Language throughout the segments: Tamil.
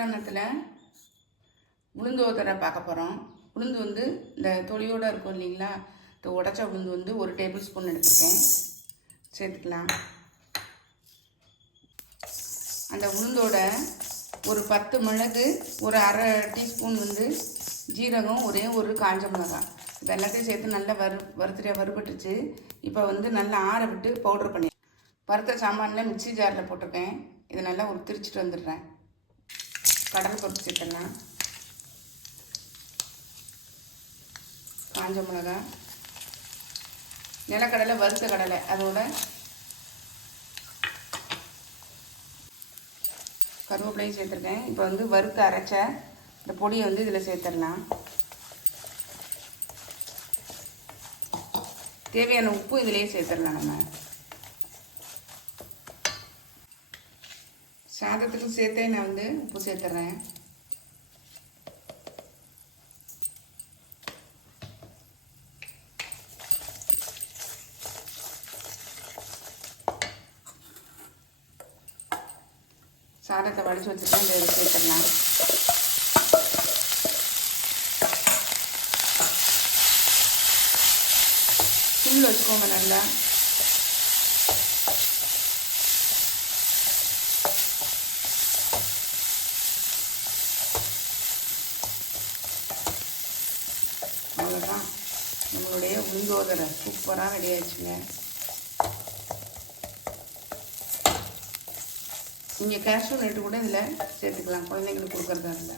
சித்திரான்னத்தில் உளுந்து ஓதரை பார்க்க போகிறோம். உளுந்து வந்து இந்த தொலியோடு இருக்கும் இல்லைங்களா, இந்த உடச்ச உளுந்து வந்து 1 டேபிள் ஸ்பூன் எடுத்துருக்கேன், சேர்த்துக்கலாம். அந்த உளுந்தோட ஒரு 10 மிளகு, ஒரு அரை டீஸ்பூன் வந்து ஜீரகம், ஒரே ஒரு காஞ்ச மிளகாய், இது எல்லாத்தையும் சேர்த்து நல்லா வறுபட்டுச்சு. இப்போ வந்து நல்லா ஆற விட்டு பவுட்ரு பண்ணி வறுத்த சாமானில் மிக்சி ஜாரில் போட்டிருக்கேன். இதை நல்லா திரிச்சிட்டு வந்துடுறேன். கடலை பருப்பு சேர்த்துடலாம், காஞ்ச மிளகாய், நிலக்கடலை, வறுத்த கடலை, அதோட கருவேப்பிலையும் சேர்த்துருக்கேன். இப்போ வந்து வறுத்து அரைச்ச இந்த பொடியை வந்து இதில் சேர்த்துடலாம். தேவையான உப்பு இதிலேயே சேர்த்துடலாம். நம்ம சாதத்துக்கு சேர்த்தே நான் வந்து உப்பு சேர்த்துட்றேன். சாதத்தை வடித்து வச்சுருக்கேன், இதை சேர்த்துடலாம். சிம்மில் வச்சுக்கோங்க நல்லா. அவ்வளோதான், நம்மளுடைய உளுந்தோதரை சூப்பராக ரெடி ஆயிடுச்சுங்க. நீங்கள் கேஷ்யூ நட்டு கூட இதில் சேர்த்துக்கலாம், குழந்தைங்களுக்கு கொடுக்குறதா இல்லை.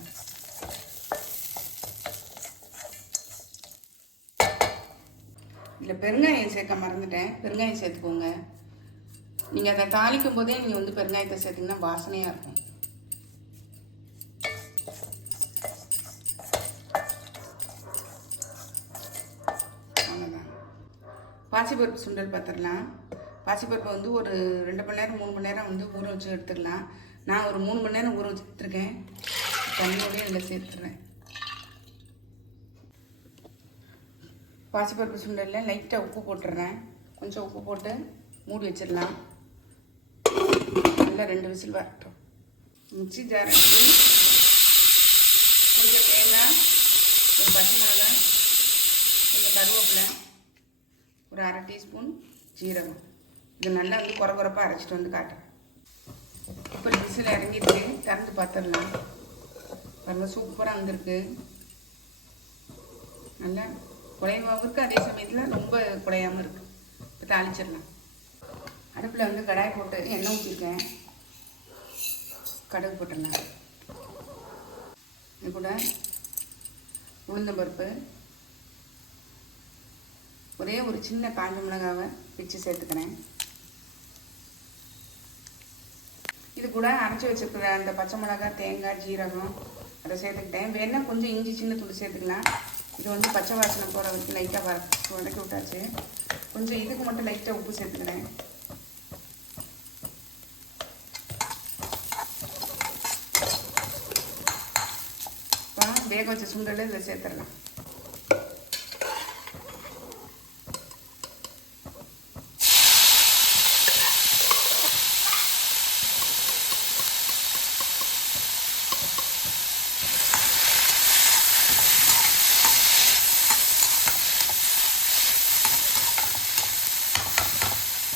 இதில் பெருங்காயம் சேர்க்க மறந்துட்டேன், பெருங்காயம் சேர்த்துக்கோங்க. நீங்கள் அதை தாளிக்கும் போதே நீங்கள் வந்து பெருங்காயத்தை சேர்த்திங்கன்னா வாசனையாக இருக்கும். அவ்வளோதான். பாசிப்பருப்பு சுண்டல் பார்த்துடலாம். பாசிப்பருப்பை வந்து ஒரு 2 மணி நேரம் 3 மணி நேரம் வந்து ஊற வச்சு எடுத்துக்கலாம். நான் ஒரு 3 மணி நேரம் ஊற வச்சு எடுத்துருக்கேன். தண்ணியோடய இதில் சேர்த்துறேன். பாசிப்பருப்பு சுண்டலில் லைட்டாக உப்பு போட்டுடுறேன். கொஞ்சம் உப்பு போட்டு மூடி வச்சிடலாம். நல்லா 2 விசில் வரட்டும். மிக்சி ஜார் எடுத்து கொஞ்சம் தேங்காய், ஒரு பச்சை மிளகாய், கொஞ்சம் கருவேப்பிலை, ஒரு அரை டீஸ்பூன் ஜீரகம், இது நல்லா வந்து குறப்பாக அரைச்சிட்டு வந்து காட்டுறேன். இப்போ விசில் இறங்கிட்டு திறந்து பார்த்துடலாம். பாருங்கள், சூப்பராக வந்திருக்கு. நல்லா குழையமாகவும் இருக்குது, அதே சமயத்தில் ரொம்ப குழையாமல் இருக்குது. இப்போ தாளிச்சிடலாம். அடுப்பில் வந்து கடாய் போட்டு எண்ணெய் ஊற்றிருக்கேன். கடுகு போட்டுடலாம். இது கூட உளுந்தம்பருப்பு, ஒரே ஒரு சின்ன காஞ்ச மிளகாவை பிச்சு சேர்த்துக்கிறேன். இது கூட அரைச்சி வச்சுருக்கிற அந்த பச்சை மிளகாய், தேங்காய், ஜீரகம் அதை சேர்த்துக்கிட்டேன். வேணால் கொஞ்சம் இஞ்சி சின்ன தூள் சேர்த்துக்கலாம். இது வந்து பச்சை வாசனை போகிற வரைக்கும் லைட்டாக வதக்கி விட்டாச்சு. கொஞ்சம் இதுக்கு மட்டும் லைட்டாக உப்பு சேர்த்துக்கிறேன். இப்போ வேக வச்ச சுண்டல் இதில் சேர்த்துடலாம்.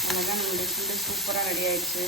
அவ்வளோதான், நம்மளுடைய சுண்டல் சூப்பராக ரெடி ஆயிடுச்சு.